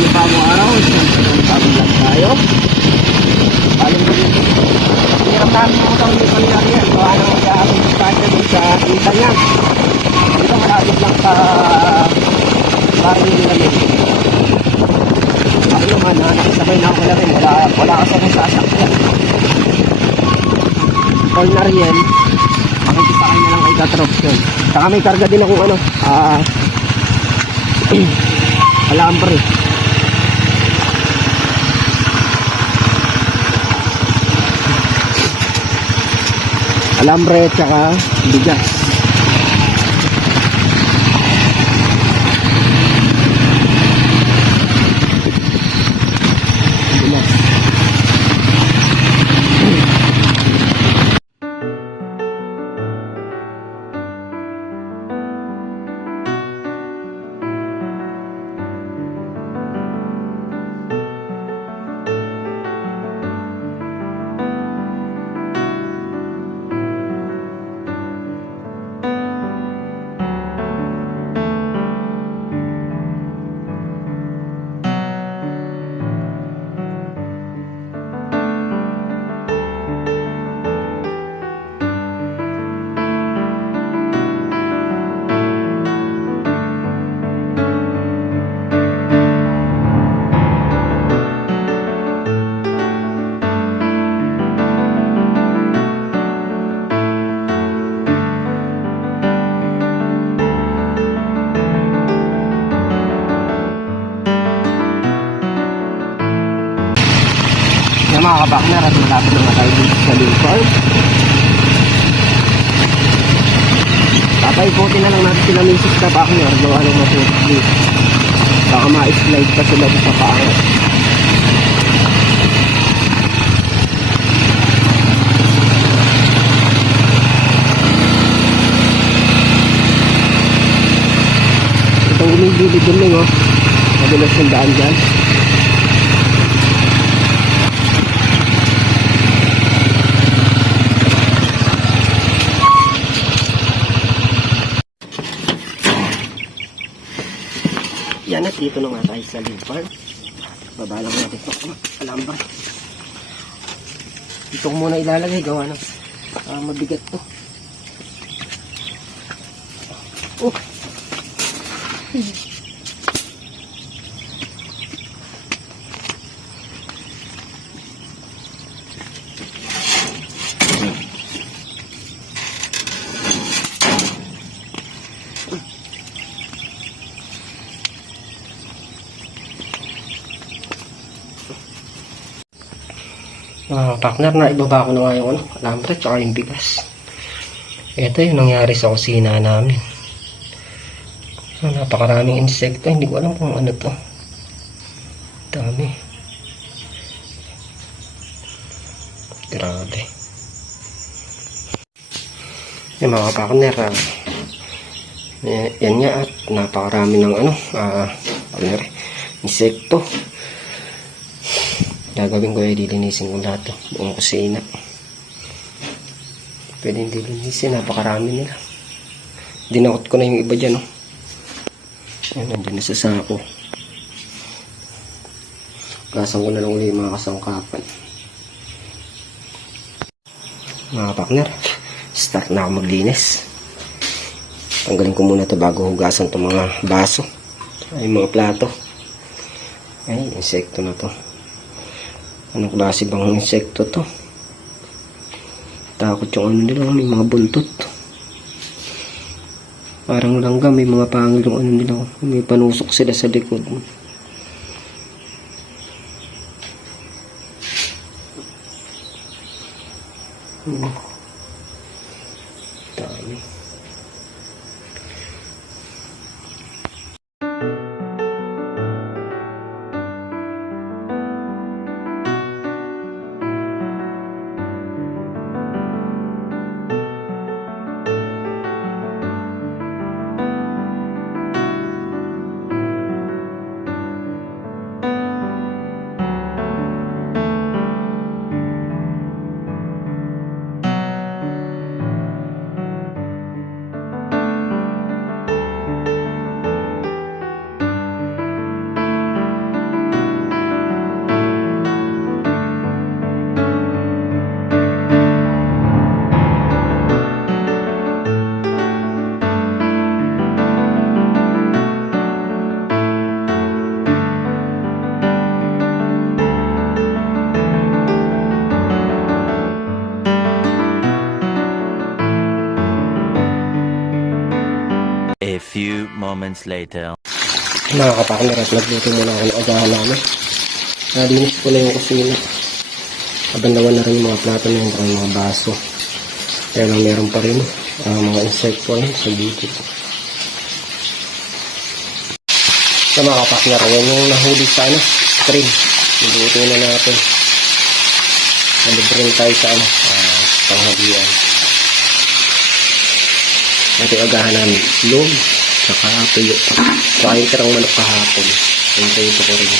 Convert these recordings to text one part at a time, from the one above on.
panibagong araw, bagong vlog tayo. Paling ko dito. Hirap namin mo daw yung pangyari yan. Gawa ng mag-aabot dispatcher dun sa kita niya. Dito malapit lang sa baring nila yun. Ako naman, nakisabay na ako na rin. Wala kasi ng sasakyan. Corner yan. Pakikisakay na lang kay Katrops yun. Saka may karga din akong ano, alambre. Alambre at saka bigas. Mga kabakner at malapit na tayo dito sa Lincoln. Papaiputin na lang natin sila misis na bakner. Gawa ng maputi. Baka ma-slide pa sila sa paangat. Itong umigilid din lang, oh. Madulas yung daan dyan. Yan at dito na nga tayo sa Lincoln. Baba lang natin ito. Alambre. Dito ko muna ilalagay. Gawa ng mabigat to. Oh! Partner, na ibaba ko na nga yung alambre tsaka yung bigas. Ito yung nangyari sa kusina namin. Napakaraming insekto. Hindi ko alam kung ano to. Dami. Grabe. Yung mga partner, yan nga at napakarami ng insekto. Gagawin ko ay dilinisin ko lahat to, buong kusina. Pwede dilinisin, napakarami nila. Dinakot ko na yung iba dyan, oh. Ayan, nandiyan na sa sako. Gasan ko na lang ulit yung mga kasangkapan. Mga partner, start na ako maglinis. Tanggalin ko muna ito bago hugasan itong mga baso ay mga plato. Ay, insekto na to. Anong klase bang insekto to? Takot yung ano nila, may mga buntot. Parang langgam, may mga pangil yung ano nila. May panusok sila sa likod. Dami. moments later. Mga kapakner, at nagluto muna ako ng agahan namin. Nalinis ko na yung kusina. Kabandawan na rin yung mga plato na yun, yung mga baso. Kaya lang meron pa rin mga insekto rin sa dito. Sa mga kapakner, yan yung nahuli sa stream. Niluto na natin. Nalibre tayo sa panghabian. Ito yung agahan namin. Itlog, saka tuyo. Saka yung tirang manok kahapon. Yung tuyo ko rin.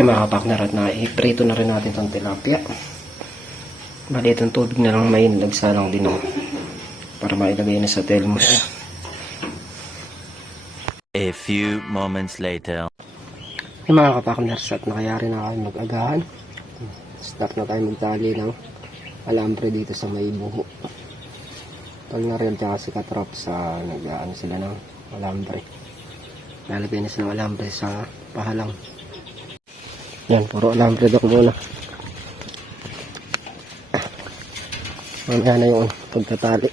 Yung mga kapakner, at naiprito na rin natin itong tilapia. Bali itong tubig na lang may nagsalang din para mailagay na sa telmos. A few moments later. Yung mga kapakner, at nakayari na kayo mag-agahan. Start na tayo magtali ng alambre dito sa may buho. Tol na rin tsaka si Katrop sa nag-aan sila ng alambre. Lalagay na sila ng alambre sa pahalang. Yan, puro alambre doon muna. Mamaya na yung pagtatali.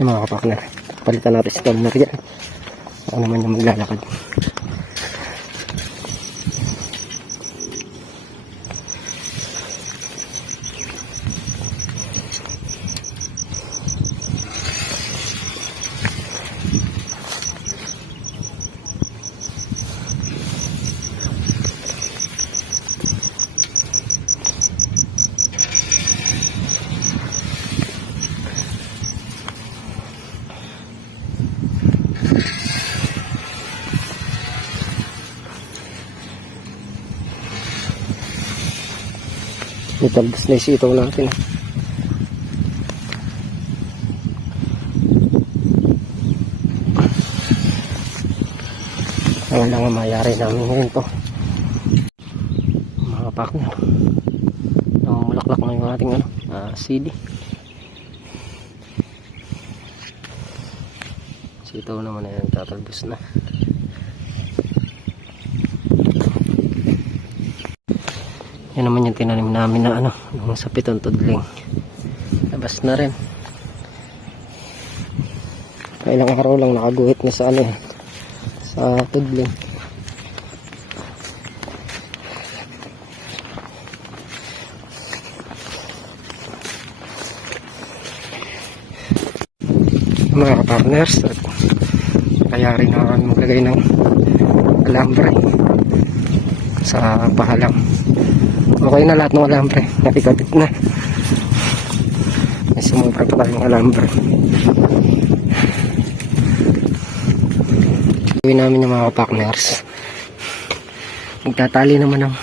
Yung mga kapakner, palitan natin si Tolner yan. Ako naman yung maglalakad. May talbos na isitaw natin. Wala nga mayari namin ngayon to. Mga partner. Namumulaklak na yung ating CD. Sitaw naman na yan, tatalbos na. Yan naman yung tinanim namin na nung sa pitong tudling. Labas na rin. Ilang araw lang nakaguhit na sa sa tudling. Mga kapartners, kaya rin na kami maglagay ng alambre sa pahalang. Okay na lahat ng alambre, nakikabit na. May sumubra pa tayong alambre. Gawin namin yung mga partners, magtatali naman ng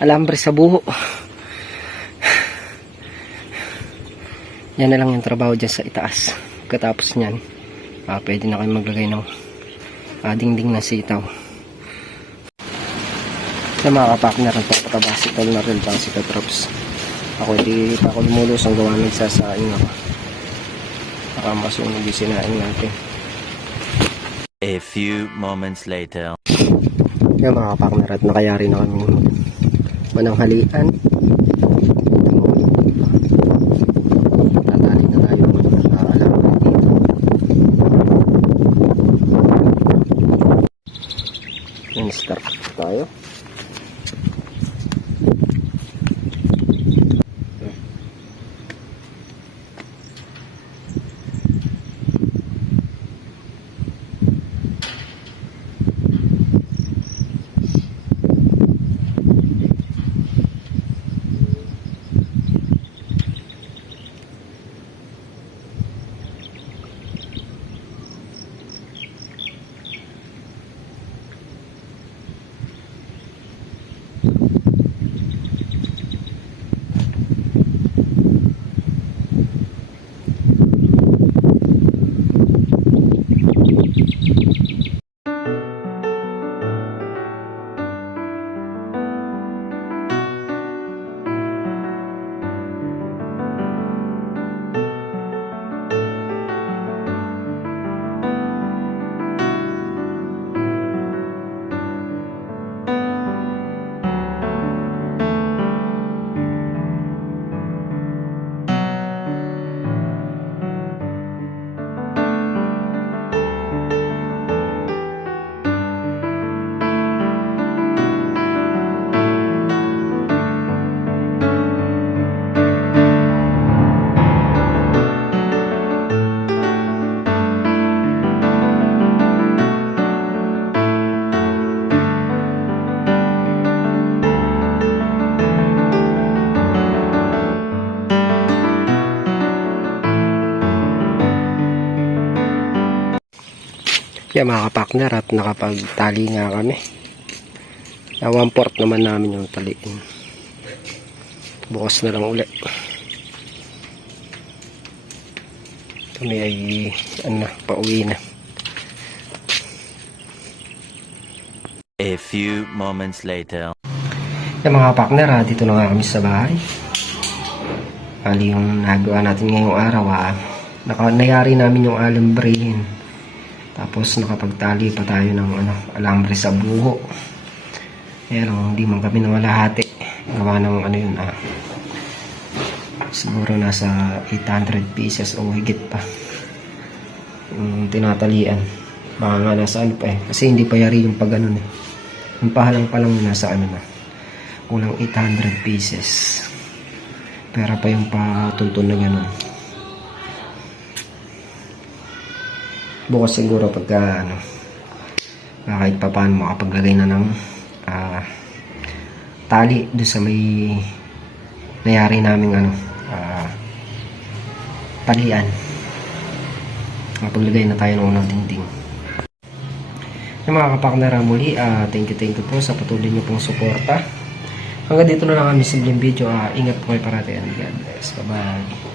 alambre sa buho. Yan na lang yung trabaho dyan sa itaas. Pagkatapos nyan, pwede na kayo maglagay ng dingding na sitaw. Sa mga kapakner, nagpapakabasi tol na rin pang sikatrops. Ako hindi pa ako lumulos ang gawa nagsasaing ako. Baka masunog yung sinaing natin. A few moments later. Yung mga kapakner, at nakayari na kami mananghalian. Tatali na tayo alam dito. Yan, start tayo. Yan mga kapakner, at nakapagtali nga kami. 1/4 naman namin yung taliin. Bukas na lang ulit. Kami ay pauwi na. A few moments later. Yan mga kapakner, dito na nga kami sa bahay. Kali yung nagawa natin ngayong araw, nayari namin yung alambre. Tapos nakapagtali pa tayo ng alambre sa buho. Pero hindi man kami nawalahati. Gawa ng siguro nasa 800 pieces o higit pa. yung tinatalian. Baka nga nasa ano pa eh. Kasi hindi pa yari yung pag ano eh. Yung pahalang pa lang nasa ano na. Kulang 800 pieces. Pera pa yung patuntun na ganun. Bukas siguro pagka ano, kahit pa paano makapaglagay na ng tali doon sa may nayari naming ano, talian. Makapaglagay na tayo ng unang dingding. Yung mga kapaknera muli, thank you po sa patuloy niyo pong suporta. Hanggang dito na lang kami simpleng video. Ingat po kayo parati and God bless. Bye bye.